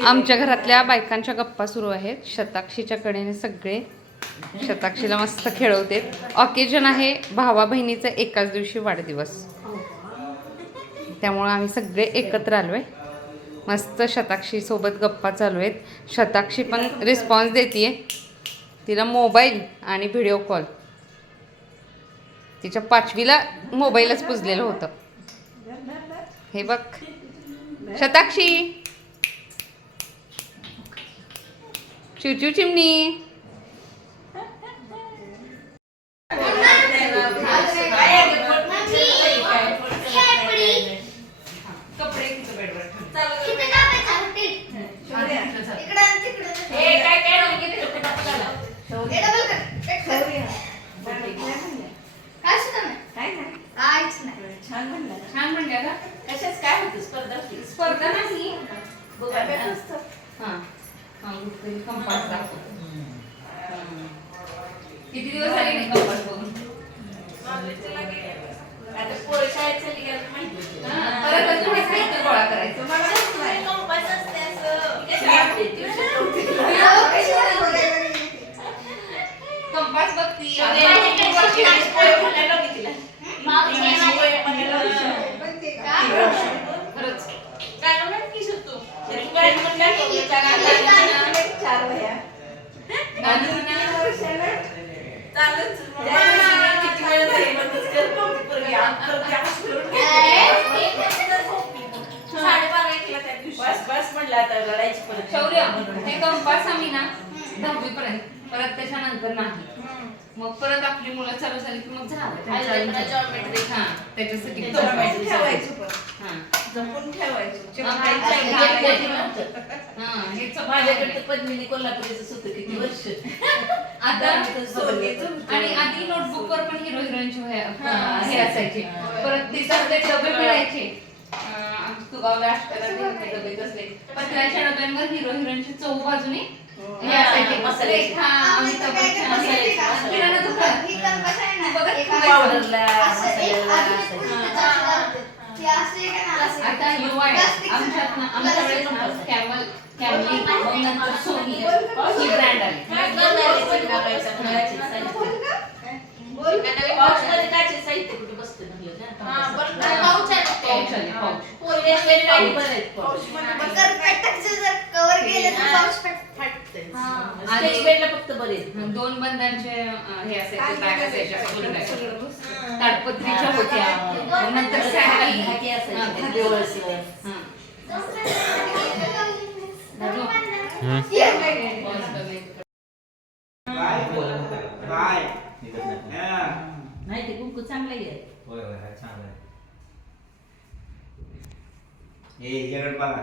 आमच्या घरातल्या बायकांच्या गप्पा सुरू आहेत. शताक्षीच्या कडेने सगळे शताक्षीला मस्त खेळवते. ऑकेजन आहे भावा बहिणीचा एकाच दिवशी वाढदिवस. त्यामुळं आम्ही सगळे एकत्र आलो आहे मस्त शताक्षी सोबत गप्पा चालू आहेत. शताक्षी पण रिस्पॉन्स देते तिला मोबाईल आणि व्हिडिओ कॉल तिच्या पाचवीला मोबाईलच पुजलेलं होतं. हे बघ. शताक्षी. चिवचिव चिमणी छान म्हणल्या का कशाच काय होतं स्पर्धा होती? स्पर्धा नाही बघा ना. हां हां कंपास दाखव किती दिवस झाले नाही कंपास बघून आता पोरं शाळेत चालली गेल्यावर माहिती होतं. हां, परत अजून थोडं साहित्य गोळा करायचं कंपास बघ ती ते इंग्लिश पोहे म्हणायला लावली तिला. इंग्लिश पोहे म्हणायला लावली. खरंच काय गं म्हणत की शकतो? तरी तू काय म्हणणार का? विचार आला आणि चार वह्या. चालूच. मला किती वेळ झाली म्हणूनच करतो ती पोरगी. करते, असं करून साडेबारा एकला त्या दिवशी. बस बस म्हटलं आता रडायची परत शौर्य हे कंपास आम्ही ना दहावी पर्यंत परत त्याच्यानंतर नाही मग परत आपली मुलं चालू झाली की मग झालं. त्याच्यासाठी जपून ठेवायचं. माझ्याकडे पद्मिनी कोल्हापुरीचं होतं किती वर्ष. आता. आणि आधी नोटबुक वर पण हिरो हिरोईनचे हां. हे असायचे. परत ते सगळे डबे मिळायचे. तुगावला अष्टकाला ते डबे कसले पत्राच्या डब्यांवर हिरो हिरोईनचे चौ बाजूने हे. असायचे. मसाल्याचे. किराणा दुकान. पावडरला मसाल्याला आता युवा आहे आमच्यात ना आमच्या वेळेस ना कॅमल कॅमली मग नंतर सोनी ही ब्रँड आली? पाऊच आले पाऊच पेनला फक्त बरे. दोन बंधांचे हे असायचे बॅग असायच्या. ताडपत्रीच्या होत्या नंतर हां. हां. हा. नाही ते कुंकू चांगलं आहे होय होय हा छान आहे हे हिच्याकडे बघा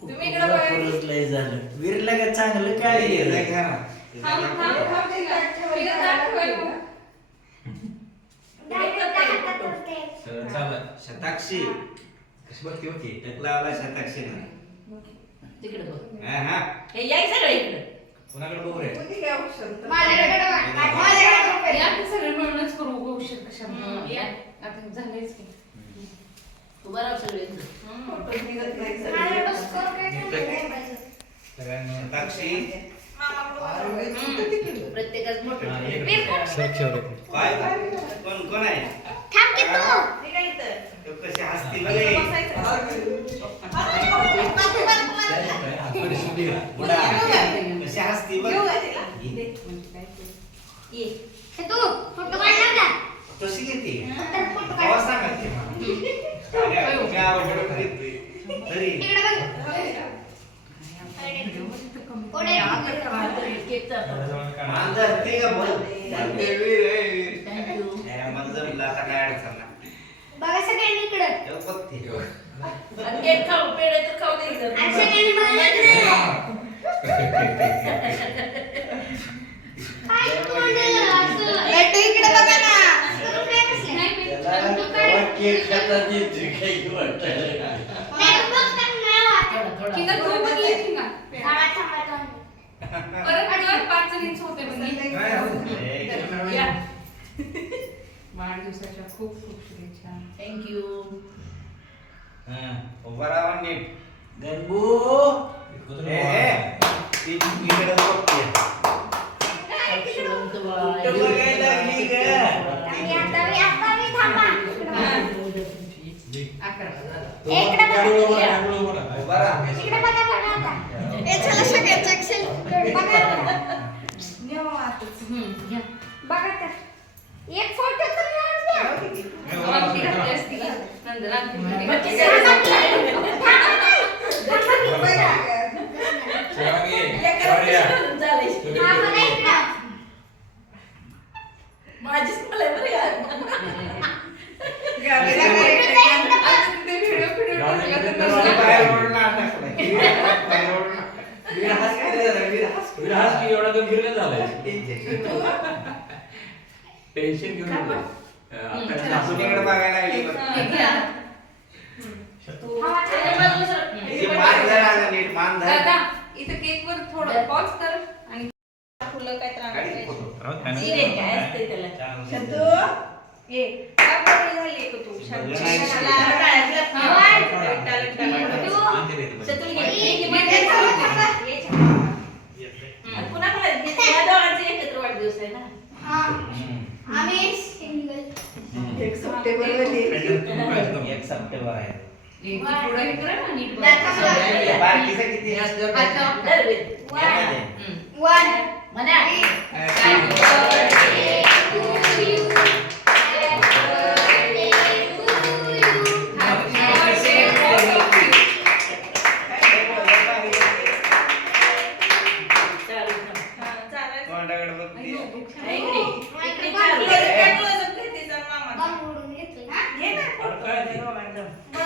तुम्ही इकडे बघा की. लय झालं वीरला का चांगलं काय हे ना. थांब, थांब, थांब. ते ताट ठेवायचं. तिकडे ताट ठेवायचं. सगळं चाललं. शताक्षी कशी बघती होती टक लावला शताक्षी तिकडे बघ हा हा हे या सगळं इकडे कोणाकडे बघू रे. या ते सगळे मिळूनच करू कशा हं, या. आता झालेच की उभं राहा सगळे इकडे. फोटो निघत नाही सगळे. शताक्षी अरे, कुठं तिकडे? प्रत्येकाच मोठं. काय कोण कोण आहे निघा इथं. तो कशी हसती बघे बुडा कशी हसती बघ घेऊ का तिला? ये. तशी घेते ते का. मला जमलं आता काय अडचण नाही बघा सगळ्यांनी इकडे केक खाऊ पेढे तर खाऊ दे जरा. आणि सगळ्यांनी मला इकडे. काय तोंड असं? लाईटू इकडे बघा ना असं काय बसलं? त्याला तू काय? तेव्हा केक खातात येते काही वाटत नाही, तू बघ तर नाही वाटत. थोडा, थोडा. किंवा तू बघली किंवा थांबा, थांबा, थांबा. परत आठवण पाच जणींच होते म्हणजे या. वाढदिवसाच्या खूप खूप शुभेच्छा Thank you. उभा राहा नीट गंगू ए, ए, ती इकडे बघते शांत व्हा. कुठं बघायला लागली गं? आम्ही आता मी आता मी थांबा. अकरा इकडे बघा. उभा राहा इकडे बघा, बघा आता. ए चला सगळ्यांचं अक्षर बघा बघा. हम्म, घ्या. बघा तर. एक फोटो तर काढून द्या. आमची घातली असती का? नंतर आणखी बच्ची घातली. जरा थांबा की. थांबा की. बघा. लेकरांचं झालंय. हा, बघा इकडं. माझीच मला आहे बरं यार. इकडं जा, इकडं बघ. आता ते व्हिडिओ व्हिडिओ टाकला तर तुला नसला. बाहेर ओढून टाकलाय. बाहेर ओढून. वीर हास काय झाला? वीर हास. विलास की एवढा गंभीर झालाय टेन्शन घेऊन नको. अं, आता बघायला लागली बघ. हे घ्या. थांबा, हे थांबा. बाजूला सर. ती मान धर आता नीट, मान धर. दादा इथं केक वर थोडं पॉज कर आणि फुलं काय त्रास काय असते त्याला शंतू ए काय झाली तू शांत हा. घे. ही, ही, ही, ही, थांबा, ही. थांबा. आणि पुन्हा पुन्हा हे या दोघांचे एकत्र वाढदिवस आहे ना हा. हम्म. आम्ही single. एक सप्टेंबरमध्ये एक सप्टेंबर आहे एक पुढं हे करा ना नीट बघ. दाखव सगळ्यांना. बारकीचं किती आता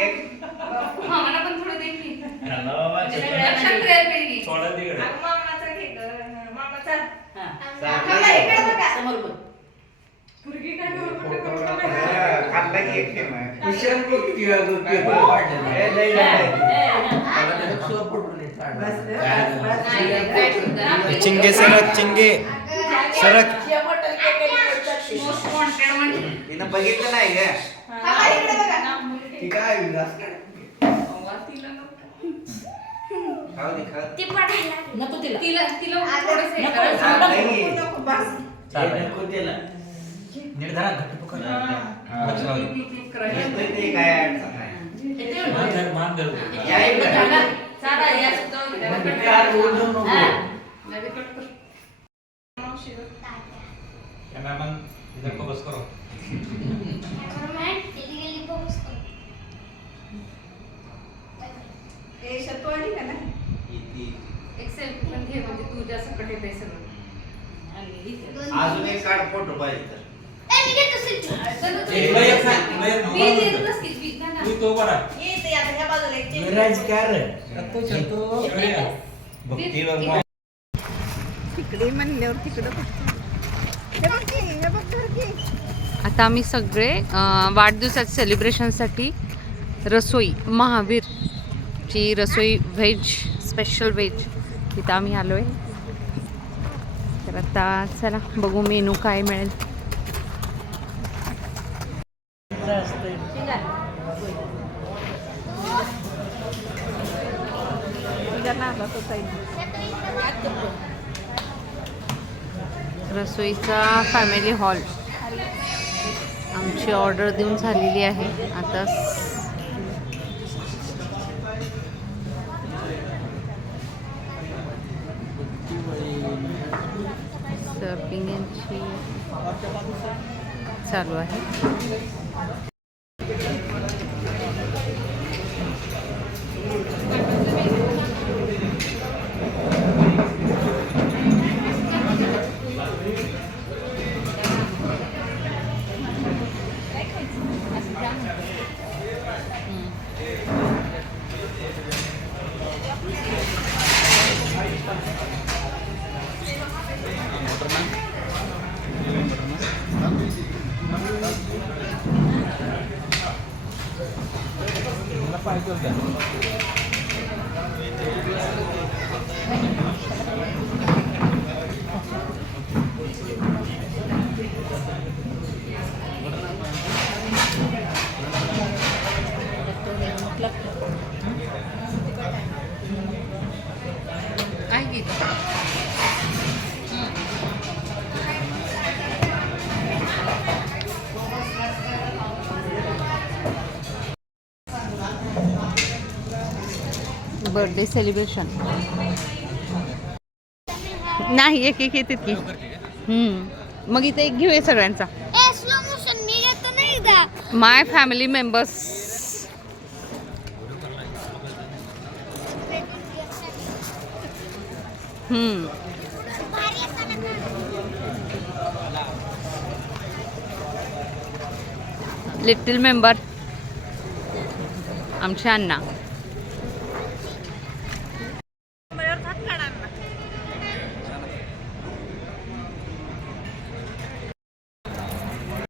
एक. हा, मला पण थोडं दे की. सगळ्यांना लक्षात दे. राहील पाहिजे. सोडा तिकडे हा. थांबा, इकडे बघा. समोर बघ. हा, खाल्ला की एक ठेव आहे. कुशल बघती अगं केक ए, वाटलं. लय हा, झालंय. हा, हा. मला त्याचं क्षोभ पडून येत. बस, बस, काय झालं? बस. नाही, काय सुद्धा नाही. चिंगे सरक चिंगे सरक wanted म्हणजे. तिनं बघितलं नाही का थांबा, इकडे बघा. ती काय तिला नको. खाऊ दे खाऊ दे. ती पडायला लागली. नको तिला तिला तिला थोडंसं हे नको. करायचं. हा. नाही. नको, बस. हे नको त्याला. निर्धारा घट्ट पकड हा. लक्ष दे. करायचं. ते काय अडचण नाही. हे ठेव ना. मान धर, मान धर. या इकडे. झाला. साधा या सुद्धा त्याला मग कट ते आत कर. ओढू नको. हा. लगेच कट कर. त्यांना मग इथं focus करो. Cameraman, गेली गेली box कर. ए, शंतू आली का नाही? एक सेल्फी पण घे म्हणजे येते सगळं. आणि इथे. अजून एक काढ फोटो पाहिजे तर. आता तिकडे. म्हणल्यावर तिकडं. हे हे आम्ही सगळे वाढदिवसाच्या सेलिब्रेशनसाठी रसोई महावीरची रसोई व्हेज स्पेशल व्हेज तिथं आम्ही आलो आहे तर आता चला बघू मेनू काय मिळेल. रसोईचा फॅमिली हॉल आमची ऑर्डर देऊन झालेली आहे. आता चालू आहे. बर्थडे सेलिब्रेशन नाही एक एक येतात की. हम्म. मग इथे एक घेऊया सगळ्यांचा. My family members hmm. Little member आमचे अण्णा.